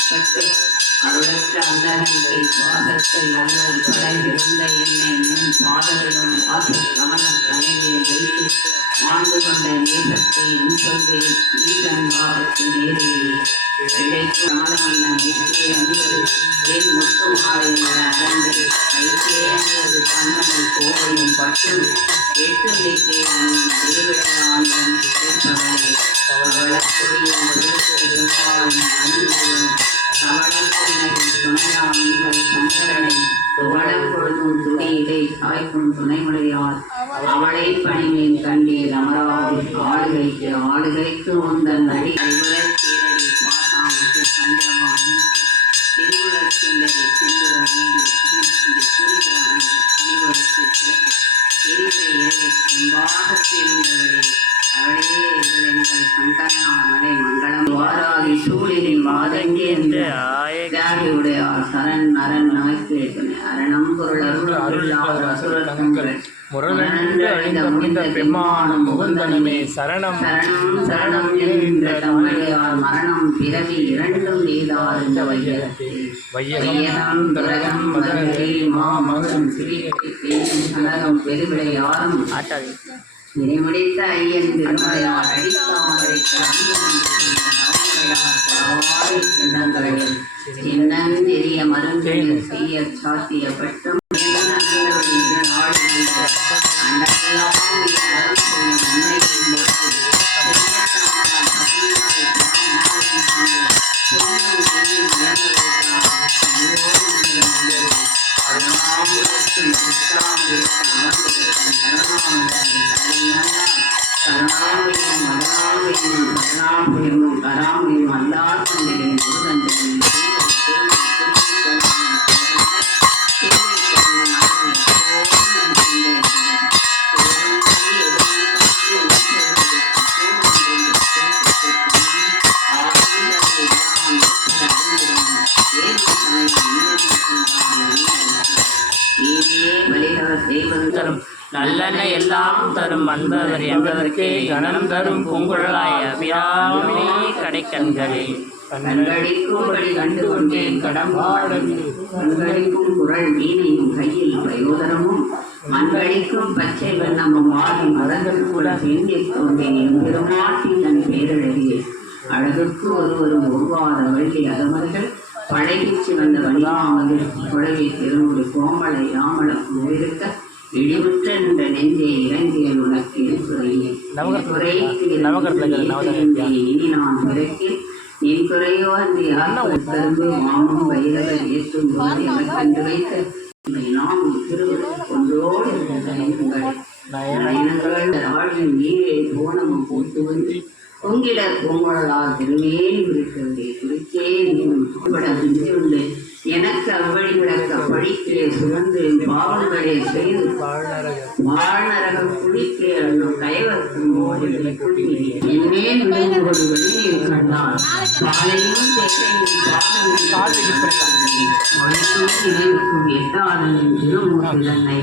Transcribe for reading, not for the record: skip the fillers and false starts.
பாடுபட்டு அருளற்ற அந்தகத்தை பாதத்தை அல்லல் படைந்திருந்த என்னை முன் பாதத்திலும் வாசல் கமலம் தலைமையை வைத்து ஆண்டு கொண்ட நேசத்தை என் சொல்வேன் ஈசன் பாதத்து நேரிலே இடைக்கும் கமலமல்ல நித்திய அன்பது என் முத்து மாலையில அரண்டு வைத்தேனியது கண்ணனை கோவையும் பட்டு எட்டு நிற்கே திருவிழான் கேட்பவளே அவளக்குரிய திருவாயின் அன்புடன் சவளக்குள்ளரின் துணையாம் நீங்கள் சங்கரனை துவளம் பொழுதும் துணியிலே சாய்க்கும் துணைமுறையால் அவளை பணிமேன் கண்டீர் அமராவி ஆளுகைக்கு ஆளுகைக்கு உந்தன் அடி அறிவுரை கீழடி பாசாமுக்கு சஞ்சமானி திருவுடற் சுந்தரி செந்துர வீடு புரிகிறவன் துணிவருக்கு எரிந்த இறையை செம்பாகத்திருந்தவரே அவளே எங்கள் சங்கரனாமலை மங்களம் வாராகி சூழலின் வாதங்கி என்று ஆயுடையார் சரண் அரண் நாய்க்கு அரணம் பொருள் அருள் அருளார் அசுரங்கள் முரணன்று அழிந்த முடிந்த பெம்மானும் முகுந்தனமே சரணம் சரணம் சரணம் என்ற தமிழையார் மரணம் பிறவி இரண்டும் நீதார் என்ற வையகம் துரகம் மதகை மாமகம் சிறிகை பேசும் கனகம் பெருவிளையாரம் இறைமுடித்த ஐயன் திருமலையார் அடித்தாமரை சின்னந்திரிய மருந்தில் செய்ய சாத்திய பட்டம் நல்லெண்ண எல்லாம் தரும் அன்பவர் என்பதற்கே கணம் தரும் பூங்குழலாய் அபிராமி கடைக்கண்களே கண்களிக்கும்படி கண்டு கொண்டேன் கடம்பாடும் கண்களிக்கும் குரல் வீணையும் கையில் பிரயோதனமும் மண்களிக்கும் பச்சை வெண்ணமும் ஆடி மரங்களுக்குள்ள செந்தில் தோன்றேன் எம்பெருமாட்டி தன் பேரழகியே அழகுக்கு ஒருவரும் உருவாத வள்ளி அகமர்கள் பழகிச்சு வந்த வழியாமது குழவி திருமுடி கோமலை ராமளம் இருக்க இழிவுற்ற என்ற நெஞ்சை இறங்கியல் உனக்கு துறையே இனி நான் பிறக்கி நீ குறையோ அந்த கரும்பு மாமும் வைரவர் ஏற்றும் போது எனக்கென்று வைத்த நாமும் திருவிழா ஒன்றோடு நயனங்கள் ஆடின் நீரை போனமும் போட்டு வந்து பொங்கிட பூங்குழலார் திருமேனி இருக்கிறது குறிச்சே நீண்டு எனக்கு அவ்வழி விளக்க படிக்கிறே சுழந்து பாவங்களே செய்து வாழ்நரகம் குடிக்கிறே கைவர்க்கும் என்னேன் விடுமுறை வெளியே கண்டால் காலையும் தேவையும் பாதம் நினைவுக்கும் எட்டாளனின் திருமூர்த்தி தன்னை